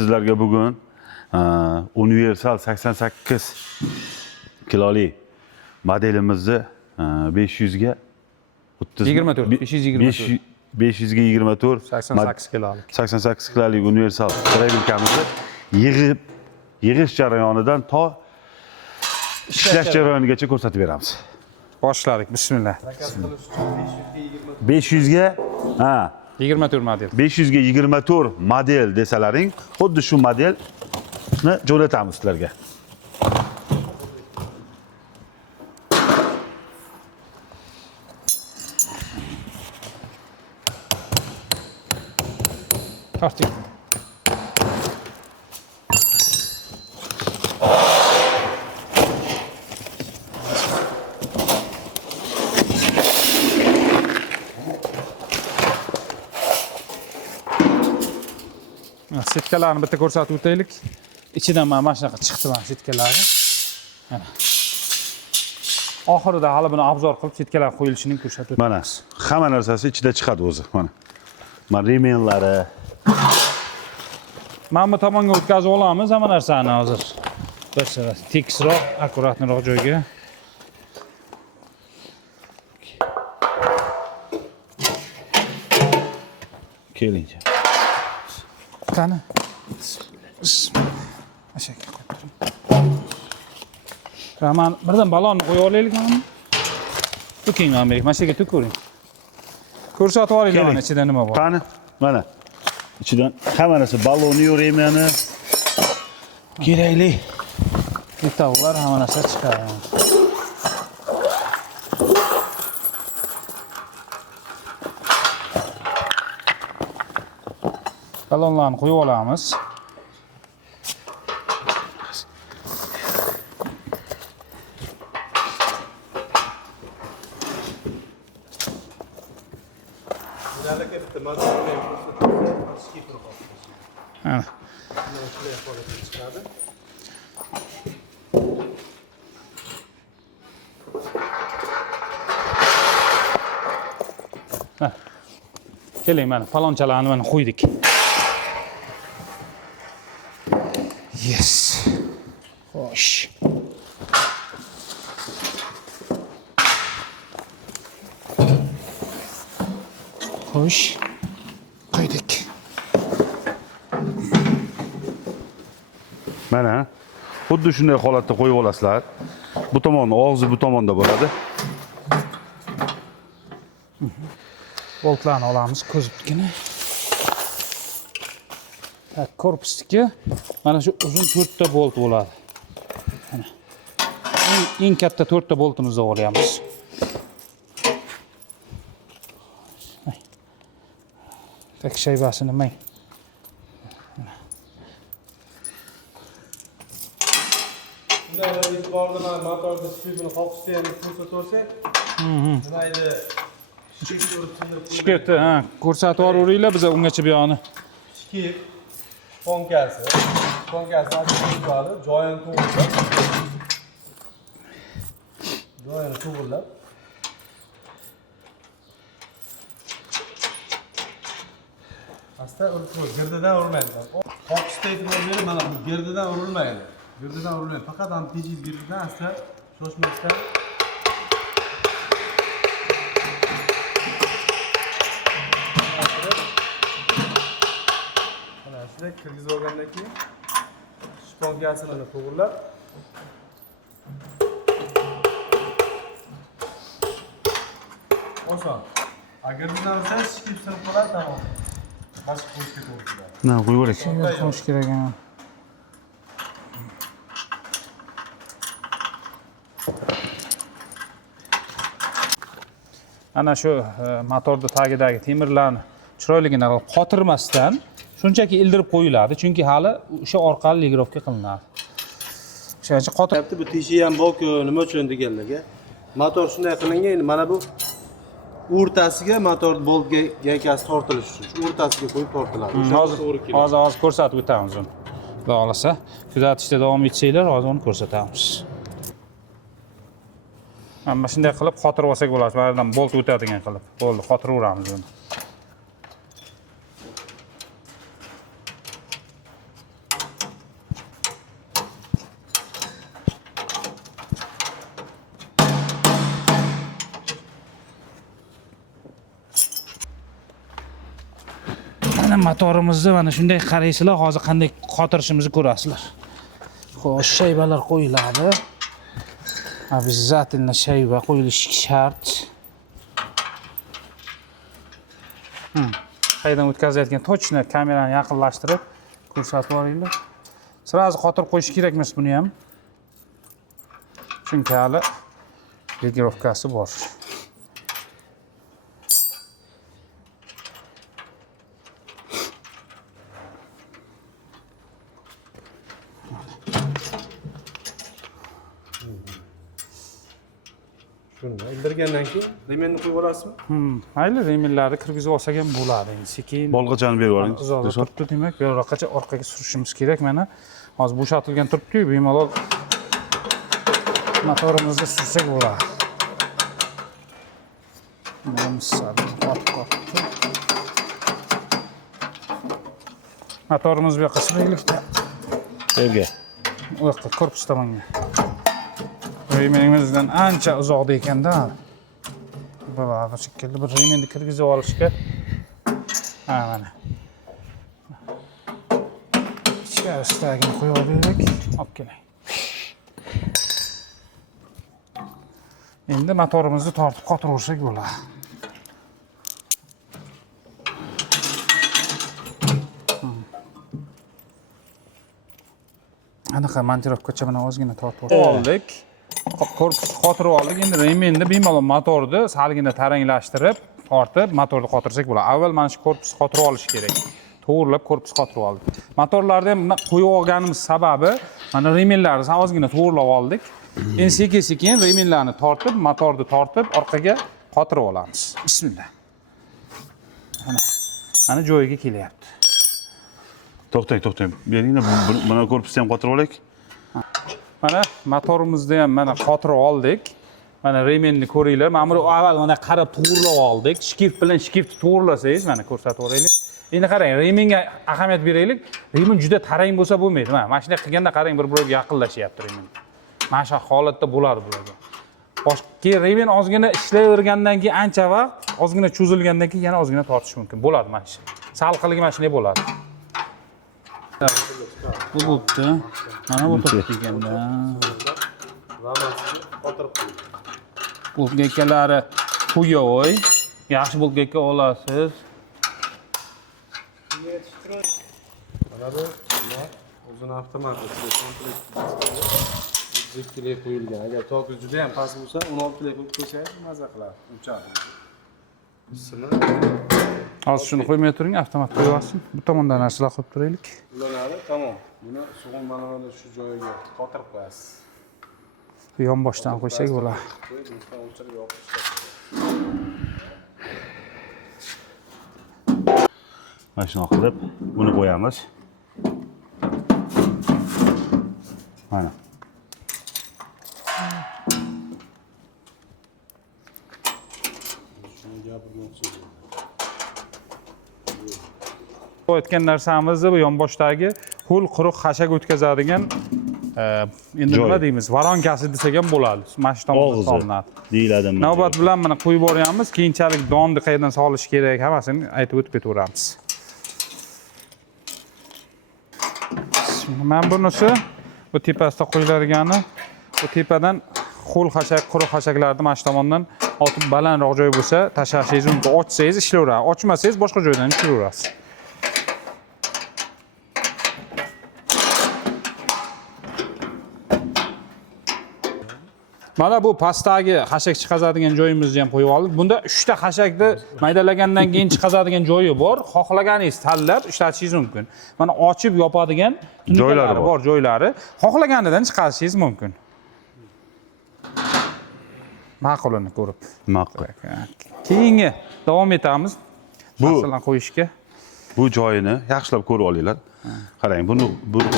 Sizlarga bugun universal 88 kiloli modelimizni 500 ga 24, 500 ga 24 88 kilolik. 88 kilolik universal trabilkamizni yig'ish jarayonidan to ishlash jarayonigacha ko'rsatib beramiz. Boshladik. Bismillah. 500 ga 24 model. 500 ga 24 model desalaring, xuddi shu modelni jo'natamiz sizlarga. Torting. Sitkalarni bitta ko'rsatib o'taylik. Ichidan mana shunaqa chiqdi mana sitkalari. Mana. Oxirida hali buni obzor qilib sitkalar qo'yilishini ko'rsatib o'tamiz. Mana hamma narsasi ichida chiqadi o'zi. Mana remenlari. Mana bu tomonga o'tkazib olamiz hamma narsani hozir. Bir sira tekisroq, akkuratniroq joyga. Keling. Qani. Ashaka qo'yib turing. Raman birdan balonni qo'yib olaylik mana. To'king Amerik, mana shu yerga to'kavering. Ko'rsatib olaylik mana ichida nima bor. Qani, mana. İçidan hamma narsa baloni, remeni kerakli. Detallar hamma narsa chiqadi. Balonlarni qo'yib olamiz. Ha. Ha. Keling mana palonchalarni mana qo'ydik. Yes. Xo'sh. Xo'sh. Qo'ydik. Mana xuddi shunday holatda qo'yib olasizlar. Bu tomonni og'zi bu tomonda bo'ladi. Boltlarni olamiz ko'zibgina. Korpusdagi mana shu uzun 4 ta bolt bo'ladi. Mana. Eng katta 4 ta boltimizni olamiz. Tak shaybasini mang. E'tiborda mana motorda shifini qoqishni ham ko'rsatsak. Nima edi? Shiketni ko'rsatib yuboringlar, biz ungacha bu yoqni. Shikib ponkasi ochiladi, joyini to'g'irlab. Asta urib girdidan urmaydi. Qoqishda e'tibor bering, mana bu girdidan urilmaydi. Girdidan urilmaydi. Faqat ham tejiz girdidan asta shoshmasdan mana shunday kirgizib olgandan keyin shponkasini to'g'irlab oson. Agar girdidan ursangiz shikib sinib qoladi, tamom. Boshqa qo'yishga to'g'ri keladi. Na, qo'yib yuboring. Qo'yish kerak ekan. Ana shu motorda tagidagi temirlarni chiroyligini qotirmasdan shunchaki ildirib qo'yiladi, chunki hali o'sha orqali legirovka qilinadi. O'shacha qotirib Bu tishi ham bor-ku, nima uchun deganlarga. Motor shunday qilingan, endi mana bu o'rtasiga motor bolt gaykasi tortilishi uchun o'rtasiga qo'yib tortiladi. Hozir ko'rsatib o'tamiz uni. Xudo xolasa, kuzatishda davom etsanglar, hozir uni ko'rsatamiz. Mana shunday qilib xotirib olsak bo'ladi. Mana bolt o'tadigan qilib. Bo'ldi, xotiraveramiz uni. motorimizni mana shunday qaraysizlar, hozir qanday qotirishimizni ko'rasizlar. Xo'sh, shaybalar qo'yiladi. Обязательно shayba qo'yilishi shart. Qaydan o'tkazayotgan точно kamerani yaqinlashtirib ko'rsatib yuboringlar. Sirazi qotirib qo'yish kerak emas buni ham. Chunki hali legirovkasi bor. Shuni ildirgandan keyin remenni qo'yib olasizmi? Mayli, remenlarni kirgizib olsak ham bo'ladi. Endi sekin Bolg'achani berib yuboring. uzoqda turibdi, demak, yo'roqqacha orqaga surishimiz kerak. Mana hozir bo'shatilgan turibdi-yu, bemalol motorimizni sursak bo'ladi. Mana misol motorimiz bu yoqqa suraylikda. Yerga. U yoqqa korpus tomonga. Remenimizdan ancha uzoqda ekanda. Bo'ladi, shekilli bir remenni kirgizib olishga. Ha, mana. Ichkaristagini qo'yib olaylik. Olib keling. Endi motorimizni tortib qotiraversak bo'ladi. Anaqa montirovkacha bilan ozgina tortib oldik. Korpusni qotirib oldik. Endi remenni bemalol motorni salgina taranglashtirib, tortib, motorni qotirsak bo'ladi. Avval mana shu korpusni qotirib olish kerak. To'g'rilab korpus qotirib oldik. Motorlarni ham qo'yib olganimiz sababi mana remenlarni ozgina to'g'rilab oldik. Endi sekin-sekin remenlarni tortib, motorni tortib, orqaga qotirib olamiz. Bismillah. Mana joyiga kelyapti. To'xtang. Beringlar, buni korpusni ham qotirib olaylik. Mana motorimizni ham mana qotirib oldik. Mana remenni ko'ringlar. Mana buni avval mana qarab to'g'rilab oldik. Shkift bilan shkiftni to'g'rilasangiz, mana ko'rsatib o'raylik. Endi qarang, remenga ahamiyat beraylik. Remen juda tarang bo'lsa bo'lmaydi. Mana shunday qilganda qarang, bir-biriga yaqinlashyapti remen. Mana shu holatda bo'ladi bularga. Boshqa remen ozgina ishlayvergandan keyin ancha vaqt, ozgina cho'zilgandan keyin yana ozgina tortish mumkin. Bo'ladi mana shu. Salqinligi mana shunday bo'ladi. Bu bo'pti. Mana bu turibdi ekanda. Qotirib qo'ying. Bo'lgakalari qo'yoy. Yaxshi bo'lgaka olasiz. Mana bu o'zini avtomatik komplektga qo'yilgan. Agar toki juda ham past bo'lsa, 16 ga qo'yib qo'ysangiz maza qiladi. Unchalik. Isini Hozir shuni qo'ymay turing, avtomat qo'yib olsin. Bu tomondan narsalar qo'yib turaylik. ulanadi, tamom. Buni so'ng mana shu joyiga qotirib qo'yasiz. Yon boshdan qo'ysak bo'ladi. Qo'yib, undan o'chirib yoqib Mana shuni qilib, buni qo'yamiz. Mana. Aytgan narsamizni bu yonboshdagi ho'l quruq xashak o'tkazadigan endi nima deymiz, voronkasi desak ham bo'ladi. Mana shu tomondan solinadi. Deyiladi. Navbat bilan mana qo'yib boryapmiz. Keyinchalik donni qayerdan solish kerak, hammasini aytib o'tib ketaveramiz. Mana bunisi bu tepasida qo'yiladigani, bu tepadan ho'l xashak, quruq xashaklarni mana shu tomondan otib balandroq joy bo'lsa, tashlashingiz mumkin. Ochsangiz ishlayveradi, ochmasangiz boshqa joydan ishlayverasiz. Mana bu pastdagi xashak chiqazadigan joyimizni ham qo'yib oldik. Bunda 3 ta xashakni maydalagandan keyin chiqazadigan joyi bor. Xohlaganingiz tanlab ishlatishingiz mumkin. Mana ochib yopadigan joylari bor, joylari. Xohlaganidan chiqarishingiz mumkin. Ma'qulini ko'rib. Ma'qul. Keyingi davom etamiz. Bu masalan qo'yishga. Bu joyini yaxshilab ko'rib olinglar. Qarang, buni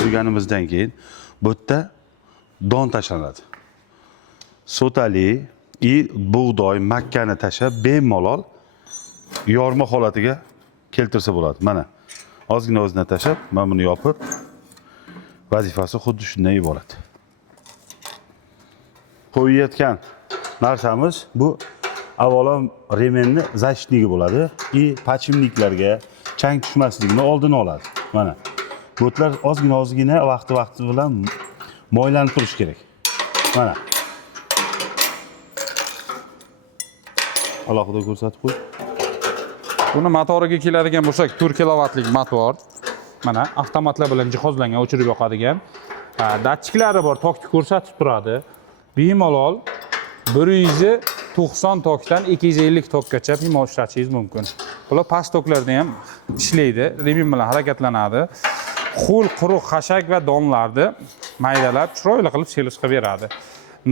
qo'yganimizdan keyin bu yerda don tashlanadi. Sotali, bug'doy, makkani tashlab bemalol yorma holatiga keltirsa bo'ladi. Mana ozgina tashlab, men buni yopib, vazifasi xuddi shundan iborat. Qo'yayotgan narsamiz bu avvalo remenni защитнigi bo'ladi. Pachimliklarga, chang tushmasligini oldini oladi. Mana. Bo'tlar ozgina vaqti bilan moylanib turishi kerak. Mana. Alohida ko'rsatib qo'y. Buni motoriga keladigan bo'lsak, 4 kilovatlik motor. Mana avtomatlar bilan jihozlangan, o'chirib yoqadigan. Datchiklari bor, tokni ko'rsatib turadi. Bemalol 190 tokdan 250 tokkacha bemalol ishlatishingiz mumkin. Bular past toklarda ham ishlaydi, remin bilan harakatlanadi. Qo'l quruq xashak va donlarni maydalab, chiroyli qilib selish qilib beradi.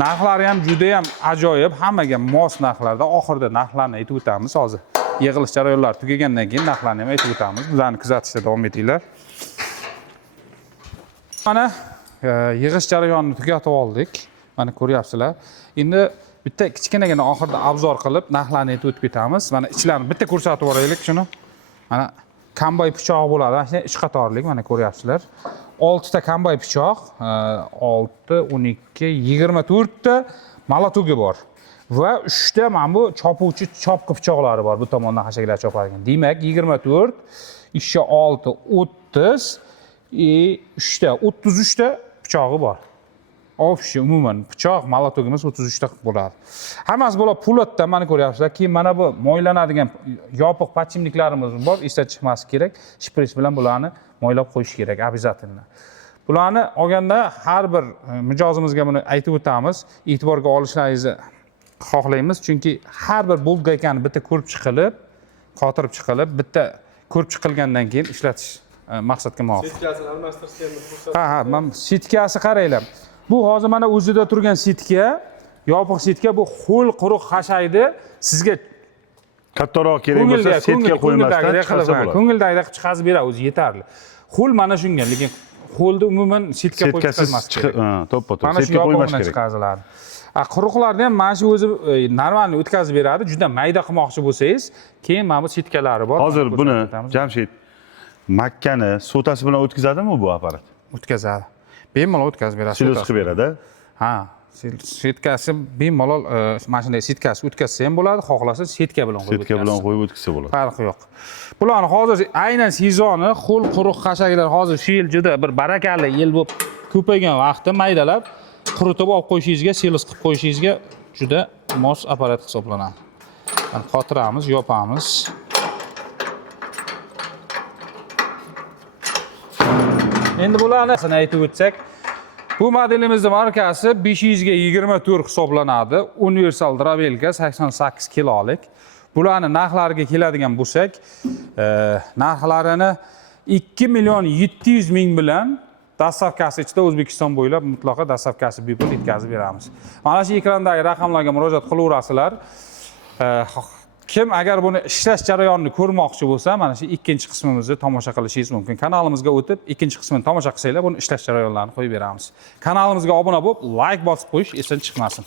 Narxlari ham juda ham ajoyib, hammaga mos narxlarda. Oxirida narxlarni aytib o'tamiz hozir. Yig'ilish jarayonlari tugagandan keyin narxlarni ham aytib o'tamiz. Bizlarni kuzatishda davom etinglar. Mana yig'ish jarayonini tugatib oldik. Mana ko'ryapsizlar. Endi bitta kichkinagina oxirida obzor qilib narxlarni aytib o'tib ketamiz. Mana ichlarini bitta ko'rsatib yuboraylik shuni. Mana kombay pichoq bo'ladi. Mana 3 qatorlik, mana ko'ryapsizlar. 6 ta kombay pichoq, 6, 12, 24 ta malotugi bor. Va 3 ta mana bu chopuvchi chopqi pichoqlari bor. Bu tomondan hashaklar chopadigan. Demak, 24, 6, 30, 3 ta, 33 ta pichog'i bor. Общий umuman pichoq malotugimiz 33 ta bo'ladi. Hammasi bular pulatda, mana ko'ryapsizlar. Keyin mana bu moylanadigan yopiq pachimliklarimiz bor, esda chiqmasi kerak. Shpris bilan bularni moylab qo'yish kerak, обязательно. Bularni olganda har bir mijozimizga buni aytib o'tamiz, e'tiborga olishlaringizni xohlaymiz, chunki har bir bolt gaykani bitta ko'rib chiqilib, qotirib chiqilib, bitta ko'rib chiqilgandan keyin ishlatish maqsadga muvofiq. Sitkasini almashtirishga Ha, men sitkasi qaranglar. Bu hozir mana o'zida turgan sitka, yopiq sitka, bu ho'l quruq xashaydi sizga Kattaroq kerak bo'lsa, setga qo'ymasdan chiqarsa bo'ladi. Ko'ngildagidek chiqazib beradi, o'zi yetarli. Ho'l mana shunga, lekin ho'lni umuman setga qo'yib chiqilmas kerak. To'ppa-to'p, Mana shu setga qo'ymas yopiqdan kerak. chiqaziladi. Quruqlarni ham mana shu o'zi normalni o'tkazib beradi. Juda mayda qilmoqchi bo'lsangiz, keyin mana bu setkalari bor. Hozir buni Jamshid makkani sotasi bilan o'tkazadimi bu apparat? O'tkazadi. Bemalol o'tkazib beradi. Silos qilib beradi. Ha, setkasi bemalol mana shunday setkasi o'tkazsa ham bo'ladi, xohlasa setka bilan qo'yib Setka bilan qo'yib o'tkazsa bo'ladi. Farqi yo'q. Bularni hozir aynan sezoni qo'l quruq xashaklar hozir shu yil juda bir barakali yil bo'lib ko'paygan vaqtda maydalab quritib olib qo'yishingizga, selos qilib qo'yishingizga juda mos apparat hisoblanadi. Mana qotiramiz, yopamiz. Endi bularni aytib o'tsak, bu modelimizning markasi 500 ga 24 hisoblanadi. Universal Drabelka 88 kilolik. Bularning narxlariga keladigan bo'lsak, narxlarini 2 million 700 ming bilan dastavkasi ichida O'zbekiston bo'ylab mutlaqo dastavkasi bepul yetkazib beramiz. Mana shu ekrandagi raqamlarga murojaat qilaverasizlar. Kim agar buni ishlash jarayonini ko'rmoqchi bo'lsa, mana shu ikkinchi qismimizni tomosha qilishingiz mumkin. Kanalimizga o'tib, ikkinchi qismini tomosha qilsanglar, buni ishlash jarayonlarini qo'yib beramiz. Kanalimizga obuna bo'lib, like bosib qo'yish esdan chiqmasin.